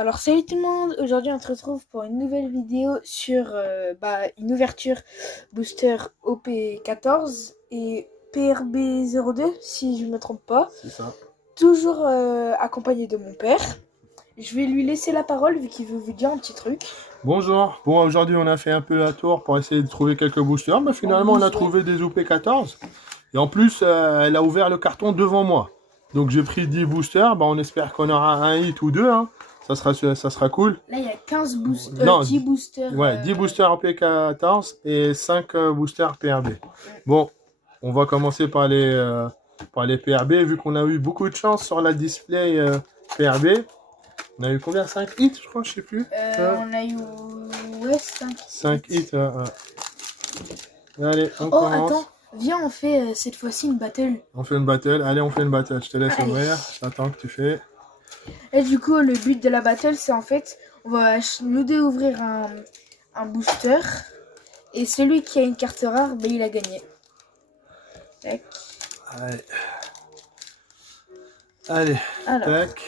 Alors salut tout le monde, aujourd'hui on se retrouve pour une nouvelle vidéo sur une ouverture booster OP14 et PRB02 si je ne me trompe pas. C'est ça. Toujours accompagné de mon père. Je vais lui laisser la parole vu qu'il veut vous dire un petit truc. Bonjour. Bon, aujourd'hui on a fait un peu la tour pour essayer de trouver quelques boosters, mais finalement on a trouvé des OP14. Et en plus, elle a ouvert le carton devant moi. Donc j'ai pris 10 boosters, on espère qu'on aura un hit ou deux, hein. Ça sera cool. Là il y a 15 boosters, 10 boosters. Ouais, 10 boosters OP14 et 5 boosters PRB. Bon, on va commencer par les PRB, vu qu'on a eu beaucoup de chance sur la display PRB. On a eu combien? 5 hits, je crois, je sais plus. On a eu 5 hits. Allez, on Oh commence. attends, viens on fait cette fois-ci une battle. On fait une battle. Allez, on fait une battle. Je te laisse ouvrir. J'attends que tu fais. Et du coup, le but de la battle, c'est en fait, on va nous deux ouvrir un booster. Et celui qui a une carte rare, il a gagné. Tac. Allez. Alors. Tac.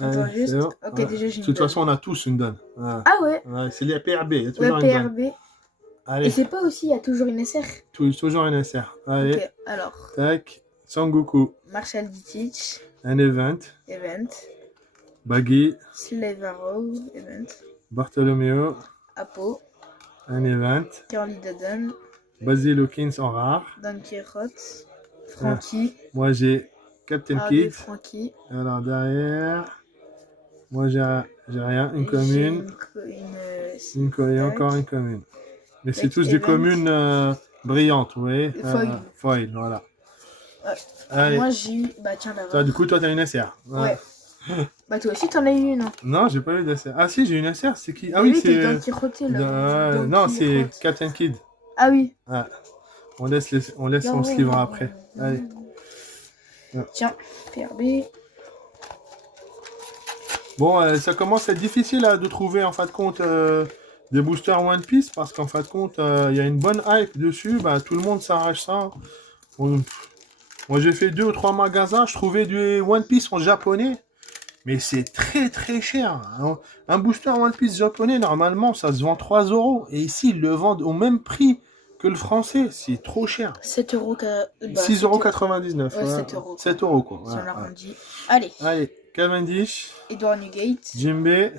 Attends Allez, juste. bon. Ok, déjà j'ai une. De toute façon, on a tous une donne. Ah ouais. C'est les PRB. Il y a Ouais, toujours une donne. PRB. Allez. Et c'est pas aussi, il y a toujours une SR. Toujours une SR. Allez. Ok, alors. Tac. Sangoku. Marshall Ditich. Un event. Baggy. Slave Arrow. Event. Bartholoméo. Apo. Un event. Curly Dodon. Basil Hawkins en rare. Don Quixote. Frankie. Moi j'ai Captain Kid. Frankie. Alors derrière, moi j'ai rien, une commune. Encore une commune. Mais c'est tous des communes brillantes, vous voyez. Foil, voilà. Ouais. Allez. Moi j'ai eu. Bah tiens, là. Toi, du coup, toi t'as une SR. Ouais. Bah toi aussi t'en as eu une. Non, j'ai pas eu d'SR. Ah si, j'ai une SR, c'est qui? Ah oui, c'est Don Quixote là. non, c'est Captain Kid. Ah oui. Ah. On laisse on se livre après. Allez. Tiens, PRB. Bon, ça commence à être difficile de trouver en fin de compte des boosters One Piece parce qu'en fin de compte, il y a une bonne hype dessus. Tout le monde s'arrache ça. Moi, j'ai fait 2 ou 3 magasins, je trouvais du One Piece en japonais, mais c'est très très cher. Un booster One Piece japonais, normalement, ça se vend 3 €. Et ici, ils le vendent au même prix que le français. C'est trop cher. 7 €. 6,99 €. Ouais, 7 €. 7 € quoi. Si on l'arrondit. Allez. Cavendish. Edward Newgate. Jinbe.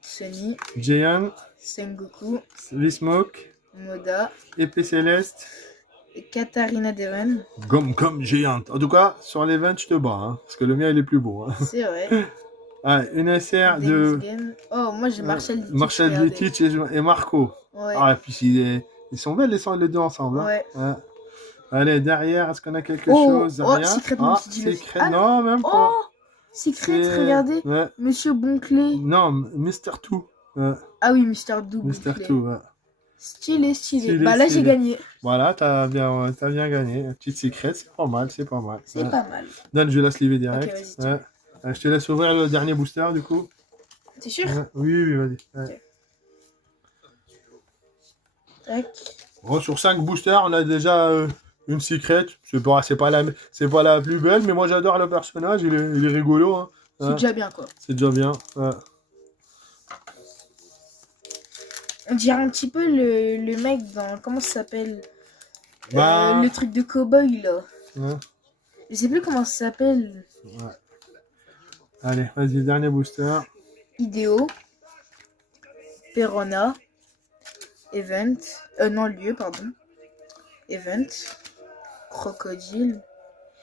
Sunny. Jehan. Sengoku. V-Smoke. Moda. Épée Céleste. Katharina Devon. Gomme géante. En tout cas, sur les 20, je te bats. Hein, parce que le mien, il est plus beau. Hein. C'est vrai. Une SR de... Oh, moi j'ai Marshall Ditich. Marshall Ditich et Marco. Ouais. Ah, et puis ils sont belles les deux ensemble. Hein. Ouais. Allez, derrière, est-ce qu'on a quelque chose? Rien. Secret, Secret. Non, même pas. Oh, Secret, regardez. Ouais. Monsieur Bonclé. Non, Mr. Two. Ah oui, Mr. Double. Mr. Two, ouais. Stylé. Là, j'ai gagné. Voilà, t'as bien gagné. Petite secret, c'est pas mal. C'est pas mal. Donne, je laisse liver direct. Okay, je te laisse ouvrir le dernier booster, du coup. T'es sûr? Oui, vas-y. Okay. Tac. Bon, sur 5 boosters, on a déjà une secret. C'est pas la plus belle, mais moi j'adore le personnage, il est rigolo. Hein. C'est déjà bien, quoi. C'est déjà bien. On dirait un petit peu le mec dans... Comment ça s'appelle? Le truc de cowboy, là. Je sais plus comment ça s'appelle. Allez, vas-y, dernier booster. Idéo. Perona. Event. Pardon. Event. Crocodile.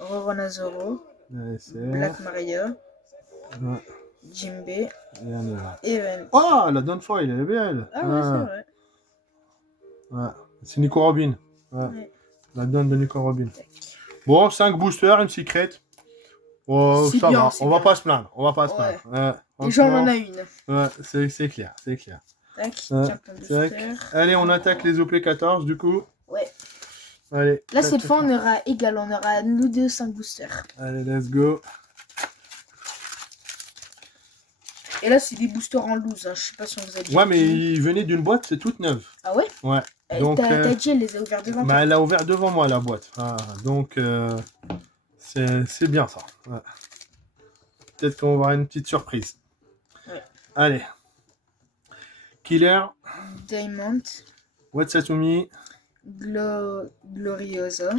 Roronazoro. Black Maria. Jinbe. Event. Oh, la Downfoil, elle est belle. Ah ouais, c'est vrai. Ouais. C'est Nico Robin. Ouais. La donne de Nico Robin. Bon, 5 boosters, une secret. Oh, ça va, on va pas se plaindre. Et j'en en a une. Ouais, c'est clair. Tac. Allez, on attaque les OP14 du coup. Ouais. Allez. Là, cette fois, on aura égal. On aura nous deux 5 boosters. Allez, let's go. Et là, c'est des boosters en loose. Hein. Je sais pas si on vous a dit. Ouais, mais ils venaient d'une boîte, c'est toute neuve. Ah ouais? Ouais. Donc, t'as dit, elle les a ouverts devant toi. Elle a ouvert devant moi la boîte. Donc, c'est bien ça. Ouais. Peut-être qu'on va avoir une petite surprise. Allez. Killer, Diamond, Watsatumi, Gloriosa.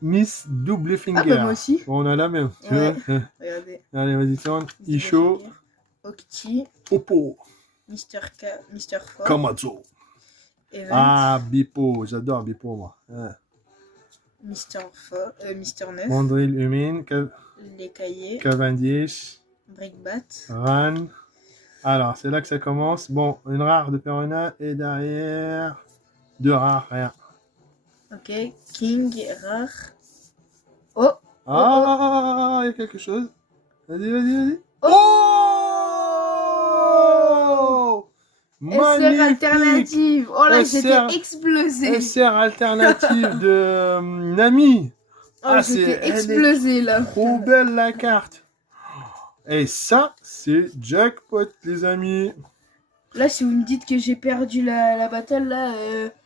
Miss Double Finger. Ah bah moi aussi. Bon, on a la même. Tu Ouais. vois. Regardez. Allez, vas-y, tourne. Isho, Octi, Popo, Mister Fox, Kamazo. Event, Ah, Bipo, j'adore Bipo, moi. Ouais. Mister 9, Mondrill Humin, Les Cahiers, Cavendish, Brickbat, Ran. Alors, c'est là que ça commence. Bon, une rare de Perona et derrière, deux rares, rien. ok, King, Rare. Oh, Ah, il y a quelque chose. Vas-y, vas-y, vas-y. Oh Oh, SR magnifique. alternative. Oh là, SR j'étais explosé. SR alternative de Nami. Oh, c'est j'étais explosé là. trop belle la carte. Et ça, c'est jackpot, les amis. Là, si vous me dites que j'ai perdu la battle, là,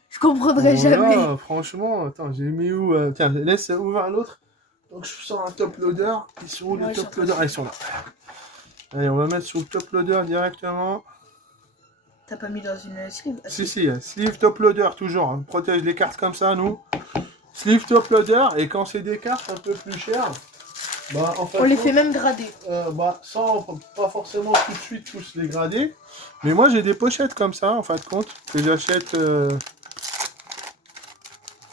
je comprendrai jamais. Là, franchement, attends, j'ai mis où tiens, laisse ouvrir l'autre. Donc, je sors un top loader. Ils sont où les top loaders? Ah, ils sont là. Allez, on va mettre sur le top loader directement. T'as pas mis dans une sleeve? Si, sleeve top loader, toujours. On protège les cartes comme ça, nous. Sleeve top loader, et quand c'est des cartes un peu plus chères, bah, en fait, on les fait même grader. Sans pas forcément tout de suite tous les grader. Mais moi, j'ai des pochettes comme ça, en fin de compte, que j'achète.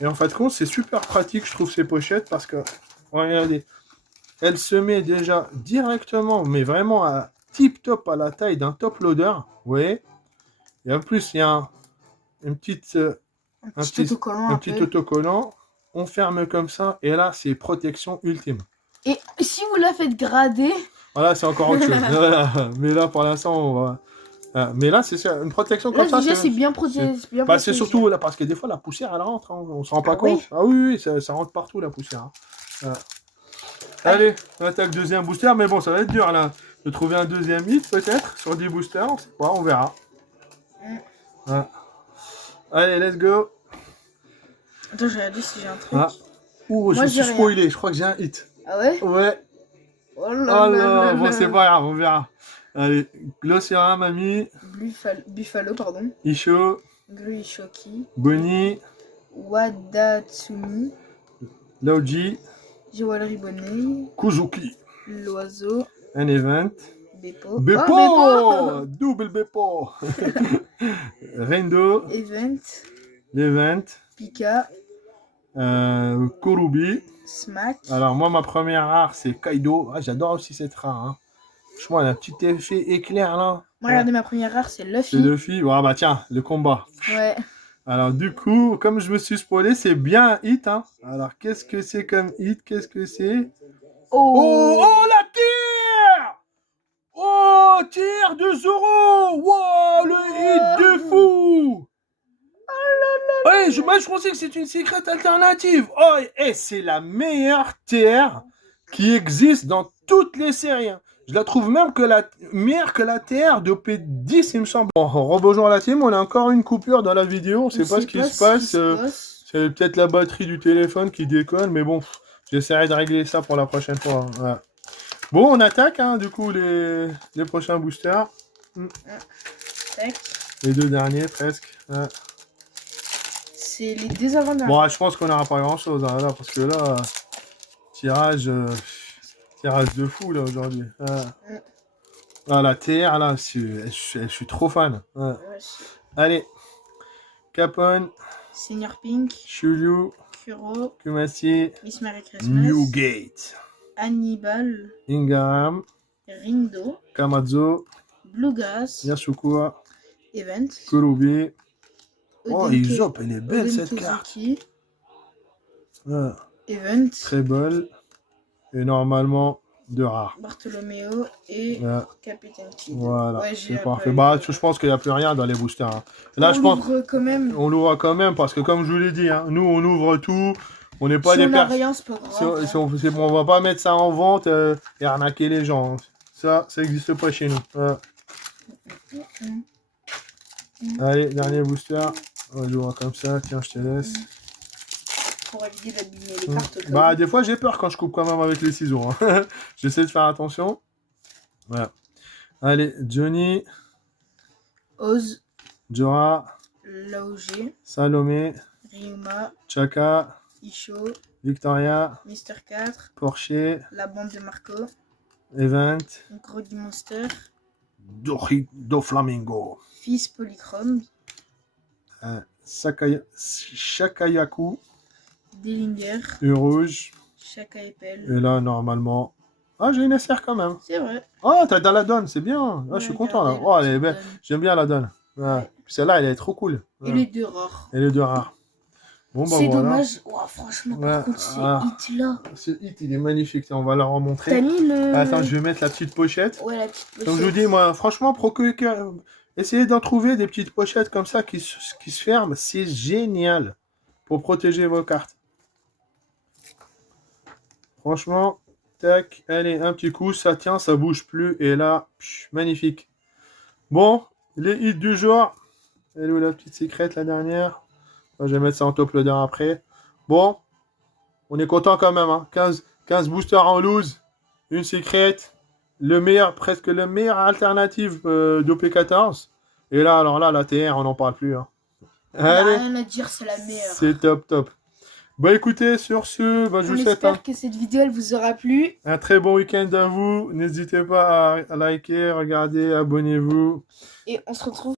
Et en fin de compte, c'est super pratique, je trouve, ces pochettes, parce que, regardez, elle se met déjà directement, mais vraiment à tip-top à la taille d'un top loader, vous voyez. Et en plus, il y a un petit autocollant. On ferme comme ça, et là, c'est protection ultime. Et si vous la faites grader... Voilà, c'est encore autre chose. Voilà. Mais là, pour l'instant, on va... mais là, c'est une protection comme ça. Déjà, c'est bien protégé. C'est surtout là, parce que des fois, la poussière, elle rentre. Hein, on se rend pas compte. Oui. Ah oui, ça rentre partout, la poussière. Hein. Voilà. Allez, on attaque deuxième booster. Mais bon, ça va être dur, là. De trouver un deuxième hit, peut-être, sur 10 boosters. On sait pas, on verra. Voilà. Allez, let's go. Attends, je vais regarder si j'ai un truc. Ah. Ouh, je me suis spoilé. Je crois que j'ai un hit. Ah ouais? Ouais. Oh là. Bon, c'est pas grave, on verra. Allez, Glossiera, Mamie. Buffalo, pardon. Isho. Gruishoki. Bonnie. Wadatsumi. Laoji. Jewelry Bonnet. Kuzuki. L'oiseau. Un event. Beppo. Beppo. Double Beppo. Rendo. Event. L'event. Pika. Korubi. Smack. Alors, moi, ma première rare, c'est Kaido. Ah, j'adore aussi cette rare. Hein. Franchement, elle a un petit effet éclair là. Moi, regardez, ma première rare, c'est Luffy. C'est Luffy. Ah, bah tiens, le combat. Ouais. Alors, du coup, comme je me suis spoilé, c'est bien un hit. Hein. Alors, qu'est-ce que c'est comme hit? Qu'est-ce que c'est? Oh, la terre! Oh, terre de Zoro! Wow, le hit de fou! Ouais, moi, je pensais que c'était une secrète alternative. Oh, et c'est la meilleure TR qui existe dans toutes les séries. Hein. Je la trouve même meilleure que la TR de P10, il me semble. Bon, rebonjour la team, on a encore une coupure dans la vidéo. On ne sait pas ce qui se passe. C'est peut-être la batterie du téléphone qui déconne, mais bon, j'essaierai de régler ça pour la prochaine fois. Hein. Voilà. Bon, on attaque, hein, du coup, les prochains boosters. Les deux derniers, presque. Ouais. C'est les deux avant-derniers. Bon, je pense qu'on n'aura pas grand-chose, hein, là, parce que là, tirage de fou, là, aujourd'hui. Ah, la TR, là, je suis trop fan. Ouais. Allez. Capone. Senior Pink. Shuryu. Kuro. Kumasi. Miss Merry Christmas. Newgate. Hannibal. Ingram. Rindo. Kamazo. Bluegrass. Yasukua. Event. Kurubi. Oh, Usopp, elle est belle cette carte. Ouais. Event. Très belle. Et normalement, deux rares. Bartholoméo et Capitaine Kid. Voilà, ouais, c'est parfait. Bah, je pense qu'il n'y a plus rien dans les boosters. Hein. Là, je pense quand même. On l'ouvre quand même parce que, comme je vous l'ai dit, hein, nous, on ouvre tout. On n'est pas si des personnes. Rien, c'est pas grave. On va pas mettre ça en vente et arnaquer les gens. Hein. Ça n'existe pas chez nous. Allez, dernier booster. On va l'ouvrir comme ça. Tiens, je te laisse. Pour éviter d'abîmer les cartes. Bah, des fois, j'ai peur quand je coupe quand même avec les ciseaux. Hein. J'essaie de faire attention. Voilà. Allez, Johnny, Oz, Jorah, Laoge, Salomé, Ryuma, Chaka, Isho, Victoria, Mister 4, Porsche, la bande de Marco, Event, Groggy Monster, Doflamingo, Fils Polychrome, Shakayaku, Dillinger, Rouge. Chaka Et Epel. là, normalement... Ah, j'ai une SR quand même. C'est vrai. Oh, t'as dans la donne, c'est bien. Ah, je suis Ouais, content là. regardez, Oh, le elle est petit belle. donne. J'aime bien la donne. Ouais. Ouais. Puis celle-là, elle est trop cool. Et Ouais. les deux rares. Et les deux rares. Bon, bah C'est voilà. dommage. Ouah, franchement, par Ouais. contre, ce Ah. hit-là. Ce hit, il est magnifique. On va leur en montrer. T'as mis le. Attends, je vais mettre la petite pochette. Ouais, la petite pochette. Comme je vous dis, moi, franchement, essayez d'en trouver des petites pochettes comme ça qui se ferment. C'est génial pour protéger vos cartes. Franchement, tac, allez, un petit coup, ça tient, ça bouge plus. Et là, magnifique. Bon, les hits du jour. Elle est où la petite secrète, la dernière? Je vais mettre ça en top loader après. Bon, on est content quand même. Hein. 15 boosters en loose. Une secrète. Le meilleur, presque le meilleur alternative d'OP14. Et là, alors là, la TR, on n'en parle plus. Hein. Allez, rien à dire, c'est la meilleure. c'est top. Bah écoutez, sur ce, bah, je vous souhaite espère que cette vidéo elle vous aura plu. un très bon week-end à vous. N'hésitez pas à liker, regarder, abonnez-vous. Et on se retrouve